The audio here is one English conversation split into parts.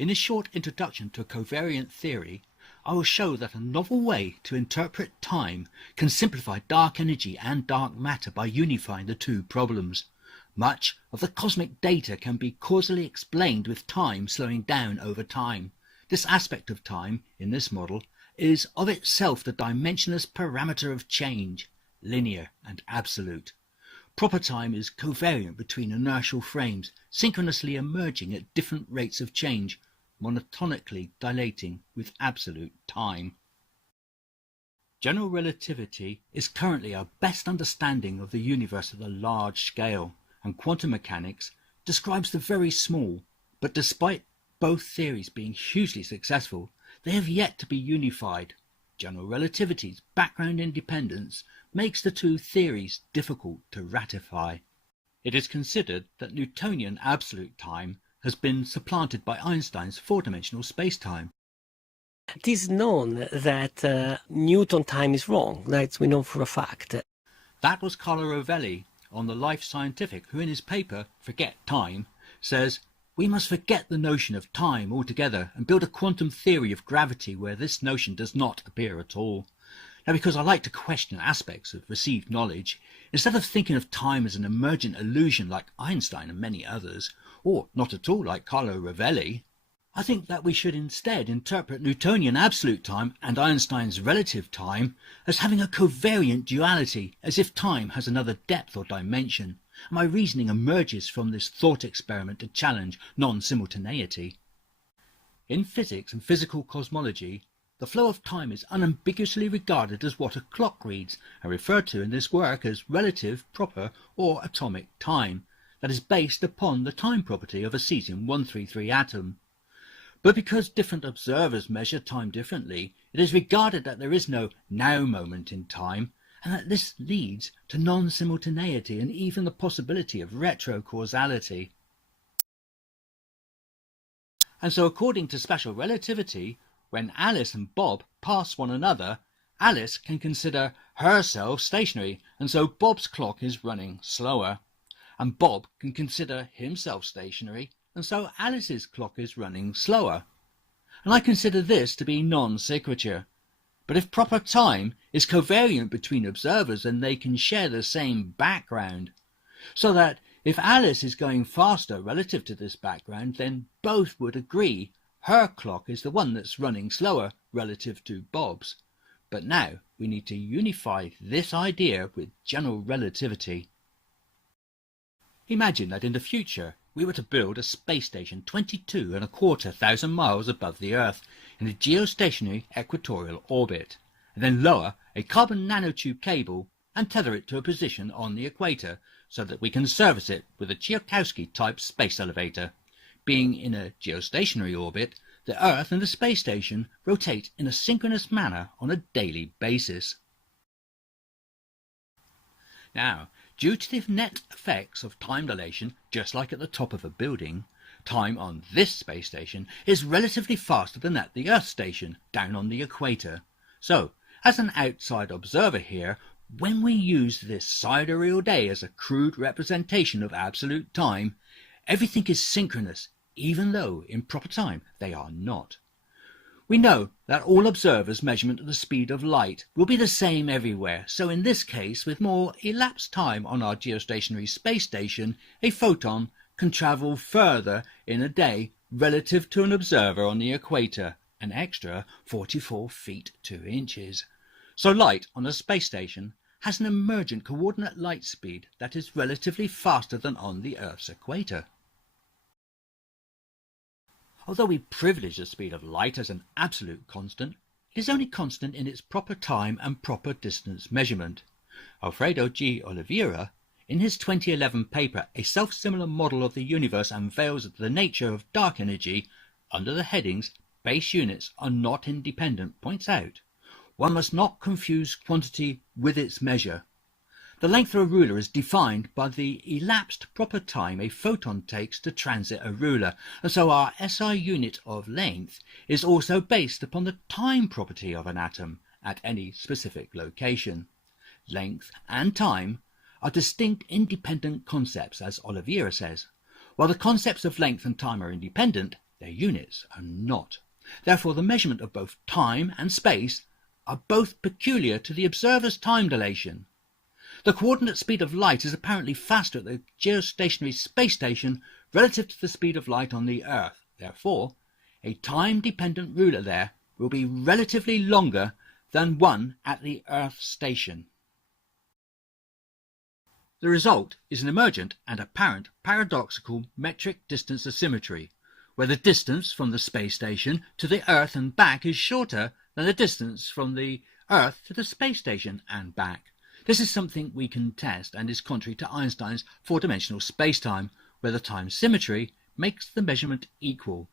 In this short introduction to covariant theory, I will show that a novel way to interpret time can simplify dark energy and dark matter by unifying the two problems. Much of the cosmic data can be causally explained with time slowing down over time. This aspect of time, in this model, is of itself the dimensionless parameter of change, linear and absolute. Proper time is covariant between inertial frames, synchronously emerging at different rates of change, monotonically dilating with absolute time. General relativity is currently our best understanding of the universe at a large scale, and quantum mechanics describes the very small, but despite both theories being hugely successful, they have yet to be unified. General relativity's background independence makes the two theories difficult to ratify. It is considered that Newtonian absolute time has been supplanted by Einstein's four-dimensional space-time. It is known that Newton time is wrong. That we know for a fact. That was Carlo Rovelli on the Life Scientific, who in his paper Forget Time says, "We must forget the notion of time altogether and build a quantum theory of gravity where this notion does not appear at all." Now, because I like to question aspects of received knowledge, instead of thinking of time as an emergent illusion like Einstein and many others, or not at all like Carlo Rovelli, I think that we should instead interpret Newtonian absolute time and Einstein's relative time as having a covariant duality, as if time has another depth or dimension, and my reasoning emerges from this thought experiment to challenge non-simultaneity. In physics and physical cosmology, the flow of time is unambiguously regarded as what a clock reads, and referred to in this work as relative, proper, or atomic time, that is based upon the time property of a cesium-133 atom. But because different observers measure time differently, it is regarded that there is no now moment in time, and that this leads to non-simultaneity and even the possibility of retrocausality. And so according to special relativity, when Alice and Bob pass one another, Alice can consider herself stationary, and so Bob's clock is running slower. And Bob can consider himself stationary, and so Alice's clock is running slower. And I consider this to be non sequitur. But if proper time is covariant between observers, then they can share the same background. So that if Alice is going faster relative to this background, then both would agree her clock is the one that's running slower relative to Bob's. But now we need to unify this idea with general relativity. Imagine that in the future we were to build a space station 22,2500 miles above the Earth in a geostationary equatorial orbit, and then lower a carbon nanotube cable and tether it to a position on the equator so that we can service it with a Tchaikovsky-type space elevator. Being in a geostationary orbit, the Earth and the space station rotate in a synchronous manner on a daily basis. Now, due to the net effects of time dilation, just like at the top of a building, time on this space station is relatively faster than at the Earth station, down on the equator. So, as an outside observer here, when we use this sidereal day as a crude representation of absolute time, everything is synchronous, even though in proper time they are not. We know that all observers' measurement of the speed of light will be the same everywhere, so in this case, with more elapsed time on our geostationary space station, a photon can travel further in a day relative to an observer on the equator, an extra 44 feet 2 inches. So light on a space station has an emergent coordinate light speed that is relatively faster than on the Earth's equator. Although we privilege the speed of light as an absolute constant, it is only constant in its proper time and proper distance measurement. Alfredo G. Oliveira, in his 2011 paper A Self-Similar Model of the Universe Unveils the Nature of Dark Energy, under the headings Base Units are Not Independent, points out, one must not confuse quantity with its measure. The length of a ruler is defined by the elapsed proper time a photon takes to transit a ruler, and so our SI unit of length is also based upon the time property of an atom at any specific location. Length and time are distinct independent concepts, as Oliveira says. While the concepts of length and time are independent, Their units are not. Therefore, the measurement of both time and space are both peculiar to the observer's time dilation. The coordinate speed of light is apparently faster at the geostationary space station relative to the speed of light on the Earth. Therefore, a time-dependent ruler there will be relatively longer than one at the Earth station. The result is an emergent and apparent paradoxical metric distance asymmetry, where the distance from the space station to the Earth and back is shorter than the distance from the Earth to the space station and back. This is something we can test and is contrary to Einstein's four-dimensional spacetime, where the time symmetry makes the measurement equal.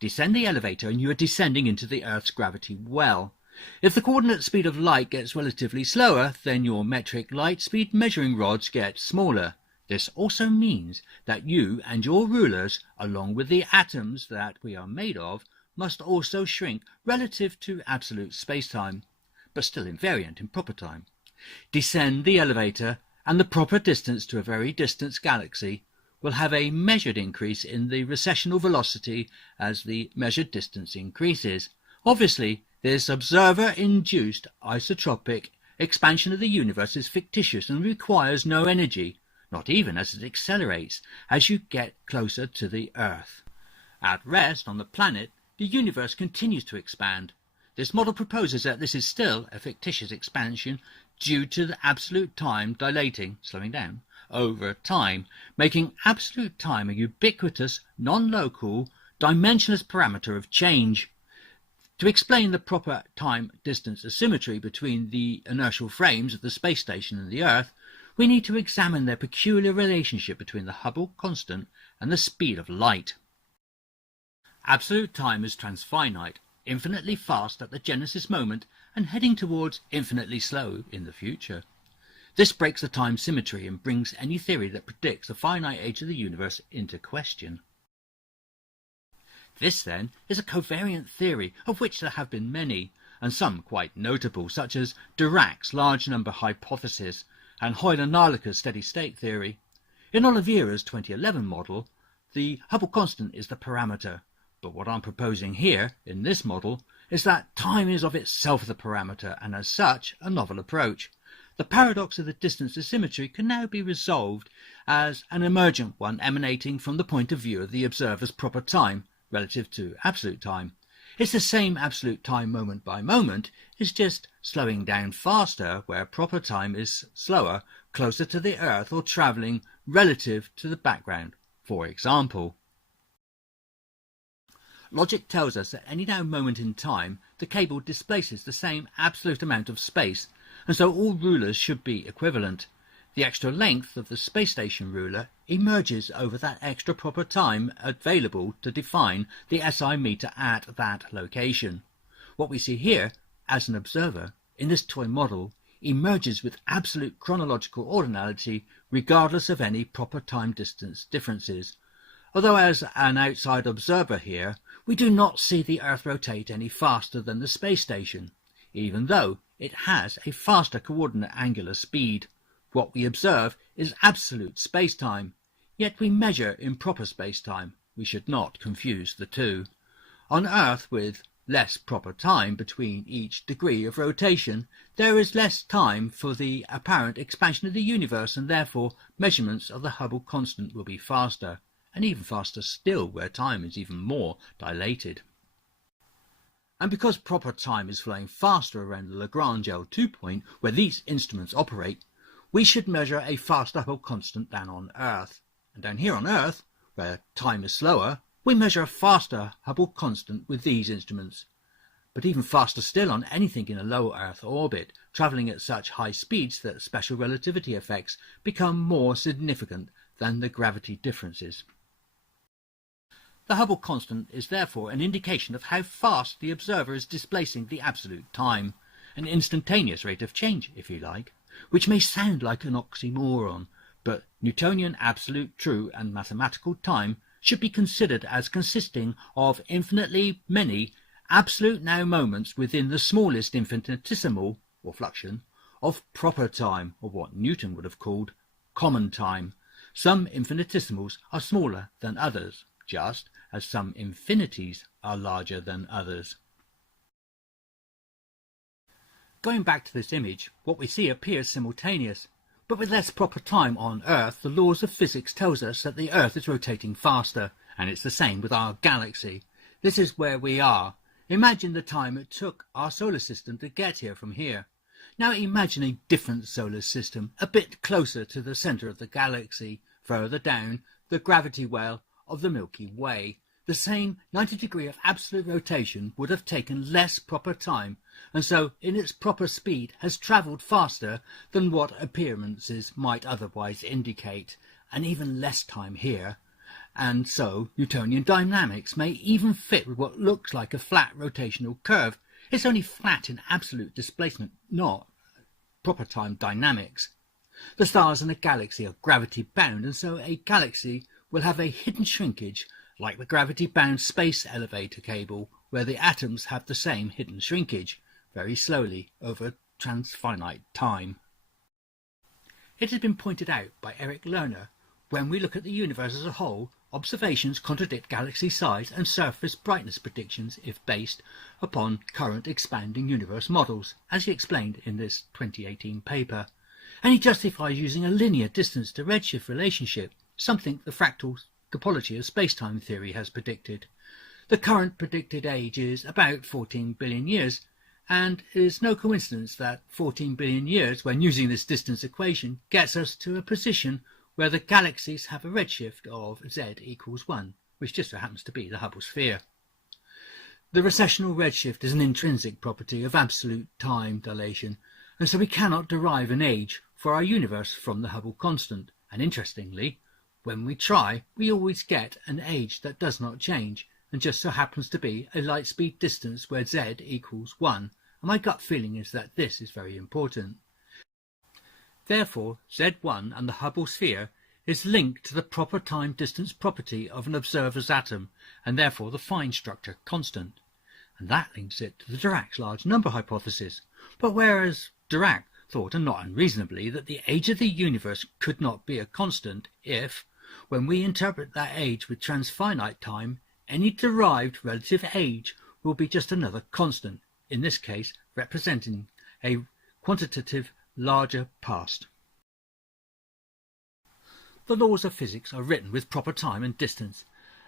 Descend the elevator and you are descending into the Earth's gravity well. If the coordinate speed of light gets relatively slower, then your metric light speed measuring rods get smaller. This also means that you and your rulers, along with the atoms that we are made of, must also shrink relative to absolute spacetime, but still invariant in proper time. Descend the elevator, and the proper distance to a very distant galaxy will have a measured increase in the recessional velocity as the measured distance increases. Obviously, this observer-induced isotropic expansion of the universe is fictitious and requires no energy, not even as it accelerates as you get closer to the Earth. At rest on the planet, the universe continues to expand. This model proposes that this is still a fictitious expansion due to the absolute time dilating, slowing down, over time, making absolute time a ubiquitous, non-local, dimensionless parameter of change. To explain the proper time-distance asymmetry between the inertial frames of the space station and the Earth, we need to examine their peculiar relationship between the Hubble constant and the speed of light. Absolute time is transfinite, infinitely fast at the genesis moment and heading towards infinitely slow in the future. This breaks the time symmetry and brings any theory that predicts the finite age of the universe into question. This, then, is a covariant theory, of which there have been many, and some quite notable, such as Dirac's large number hypothesis and Euler-Navica's steady-state theory. In Oliveira's 2011 model, the Hubble constant is the parameter, but what I'm proposing here, in this model, is that time is of itself the parameter, and as such, a novel approach. The paradox of the distance asymmetry can now be resolved as an emergent one emanating from the point of view of the observer's proper time, relative to absolute time. It's the same absolute time moment by moment, it's just slowing down faster where proper time is slower, closer to the Earth or travelling relative to the background. For example, logic tells us that any now moment in time the cable displaces the same absolute amount of space, and so all rulers should be equivalent. The extra length of the space station ruler emerges over that extra proper time available to define the SI meter at that location. What we see here, as an observer, in this toy model, emerges with absolute chronological ordinality regardless of any proper time distance differences. Although as an outside observer here, we do not see the Earth rotate any faster than the space station, even though it has a faster coordinate angular speed. What we observe is absolute spacetime, yet we measure in proper spacetime. We should not confuse the two. On Earth, with less proper time between each degree of rotation, there is less time for the apparent expansion of the universe, and therefore measurements of the Hubble constant will be faster, and even faster still where time is even more dilated. And because proper time is flowing faster around the Lagrange L2 point where these instruments operate, we should measure a faster Hubble constant than on Earth. And down here on Earth, where time is slower, we measure a faster Hubble constant with these instruments. But even faster still on anything in a low Earth orbit, travelling at such high speeds that special relativity effects become more significant than the gravity differences. The Hubble constant is therefore an indication of how fast the observer is displacing the absolute time, an instantaneous rate of change, if you like, which may sound like an oxymoron, but Newtonian absolute true and mathematical time should be considered as consisting of infinitely many absolute now moments within the smallest infinitesimal, or fluxion, of proper time, or what Newton would have called common time. Some infinitesimals are smaller than others, just as some infinities are larger than others. Going back to this image, what we see appears simultaneous, but with less proper time on Earth, the laws of physics tells us that the Earth is rotating faster, and it's the same with our galaxy. This is where we are. Imagine the time it took our solar system to get here from here. Now imagine a different solar system, a bit closer to the centre of the galaxy, further down the gravity well of the Milky Way. The same 90 degree of absolute rotation would have taken less proper time, and so in its proper speed has travelled faster than what appearances might otherwise indicate, and even less time here. And so Newtonian dynamics may even fit with what looks like a flat rotational curve. It's only flat in absolute displacement, not proper time dynamics. The stars in a galaxy are gravity bound, and so a galaxy will have a hidden shrinkage like the gravity-bound space elevator cable, where the atoms have the same hidden shrinkage, very slowly over transfinite time. It has been pointed out by Eric Lerner, when we look at the universe as a whole, observations contradict galaxy size and surface brightness predictions if based upon current expanding universe models, as he explained in this 2018 paper. And he justifies using a linear distance to redshift relationship, something the fractal topology of space-time theory has predicted. The current predicted age is about 14 billion years, and it is no coincidence that 14 billion years, when using this distance equation, gets us to a position where the galaxies have a redshift of z equals 1, which just so happens to be the Hubble sphere. The recessional redshift is an intrinsic property of absolute time dilation, and so we cannot derive an age for our universe from the Hubble constant, and interestingly, when we try, we always get an age that does not change, and just so happens to be a light speed distance where z equals 1, and my gut feeling is that this is very important. Therefore, Z1 and the Hubble sphere is linked to the proper time distance property of an observer's atom, and therefore the fine structure constant. And that links it to the Dirac's large number hypothesis. But whereas Dirac thought, and not unreasonably, that the age of the universe could not be a constant if, when we interpret that age with transfinite time, any derived relative age will be just another constant, in this case representing a quantitative larger past. The laws of physics are written with proper time and distance,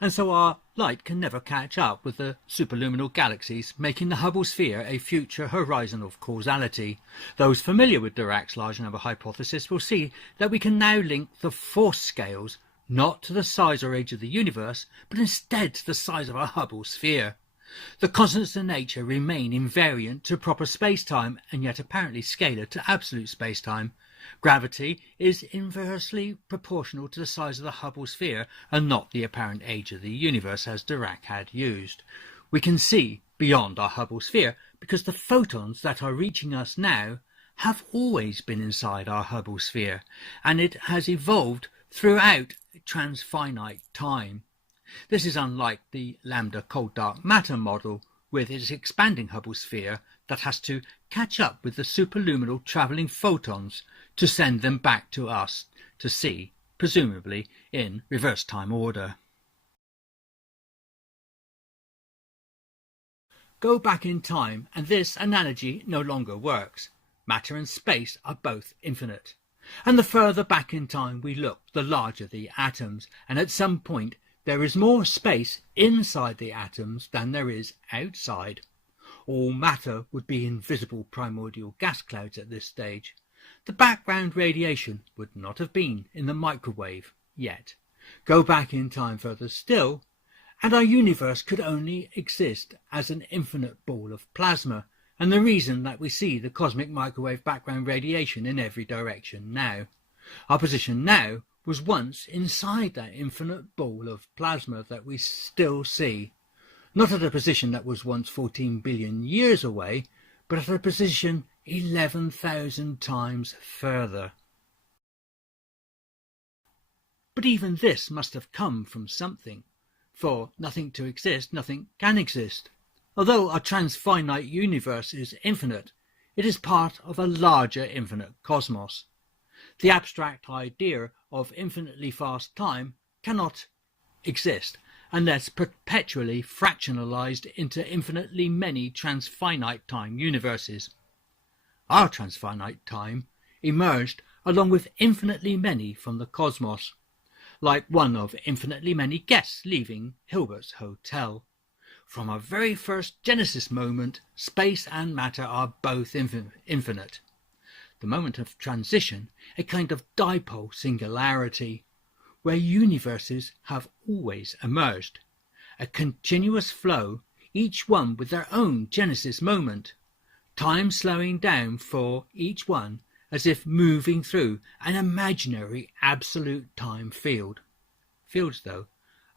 and so our light can never catch up with the superluminal galaxies, making the Hubble sphere a future horizon of causality. Those familiar with Dirac's large number hypothesis will see that we can now link the force scales not to the size or age of the universe, but instead to the size of our Hubble sphere. The constants of nature remain invariant to proper space-time, and yet apparently scalar to absolute space-time. Gravity is inversely proportional to the size of the Hubble sphere, and not the apparent age of the universe as Dirac had used. We can see beyond our Hubble sphere because the photons that are reaching us now have always been inside our Hubble sphere, and it has evolved throughout transfinite time. This is unlike the lambda cold dark matter model with its expanding Hubble sphere that has to catch up with the superluminal travelling photons to send them back to us to see, presumably in reverse time order. Go back in time and this analogy no longer works. Matter and space are both infinite. And the further back in time we look, the larger the atoms, and at some point there is more space inside the atoms than there is outside. All matter would be invisible primordial gas clouds at this stage. The background radiation would not have been in the microwave yet. Go back in time further still, and our universe could only exist as an infinite ball of plasma, and the reason that we see the cosmic microwave background radiation in every direction now. Our position now was once inside that infinite ball of plasma that we still see, not at a position that was once 14 billion years away, but at a position 11,000 times further. But even this must have come from something. For nothing to exist, nothing can exist. Although our transfinite universe is infinite, it is part of a larger infinite cosmos. The abstract idea of infinitely fast time cannot exist, unless perpetually fractionalized into infinitely many transfinite time universes. Our transfinite time emerged along with infinitely many from the cosmos, like one of infinitely many guests leaving Hilbert's hotel. From our very first Genesis moment, space and matter are both infinite. The moment of transition, a kind of dipole singularity, where universes have always emerged, a continuous flow, each one with their own Genesis moment, time slowing down for each one as if moving through an imaginary absolute time field. Fields, though,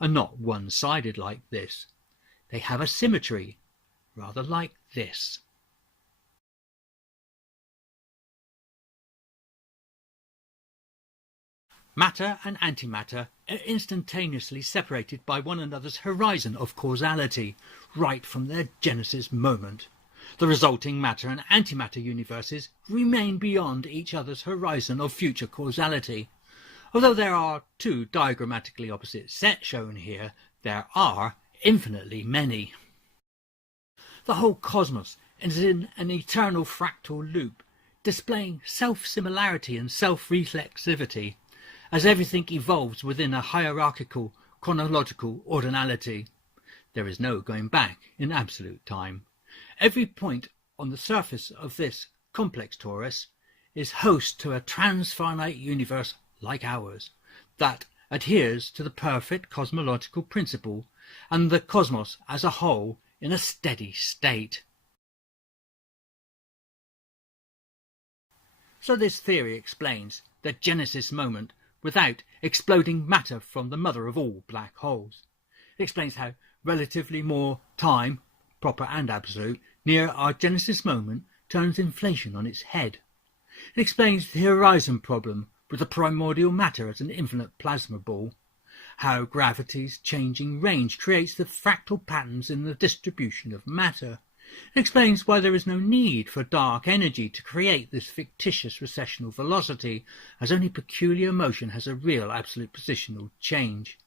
are not one-sided like this. They have a symmetry, rather like this. Matter and antimatter are instantaneously separated by one another's horizon of causality, right from their genesis moment. The resulting matter and antimatter universes remain beyond each other's horizon of future causality. Although there are two diagrammatically opposite sets shown here, there are infinitely many. The whole cosmos is in an eternal fractal loop, displaying self-similarity and self-reflexivity, as everything evolves within a hierarchical, chronological ordinality. There is no going back in absolute time. Every point on the surface of this complex torus is host to a transfinite universe like ours, that adheres to the perfect cosmological principle and the cosmos as a whole in a steady state. So this theory explains the Genesis moment without exploding matter from the mother of all black holes. It explains how relatively more time, proper and absolute, near our Genesis moment turns inflation on its head. It explains the horizon problem with the primordial matter as an infinite plasma ball, how gravity's changing range creates the fractal patterns in the distribution of matter. It explains why there is no need for dark energy to create this fictitious recessional velocity, as only peculiar motion has a real absolute positional change.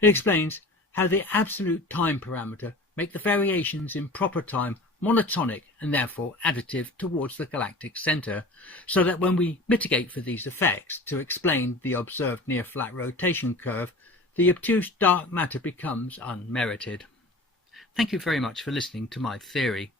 It explains how the absolute time parameter make the variations in proper time monotonic and therefore additive towards the galactic centre, so that when we mitigate for these effects to explain the observed near-flat rotation curve, the obtuse dark matter becomes unmerited. Thank you very much for listening to my theory.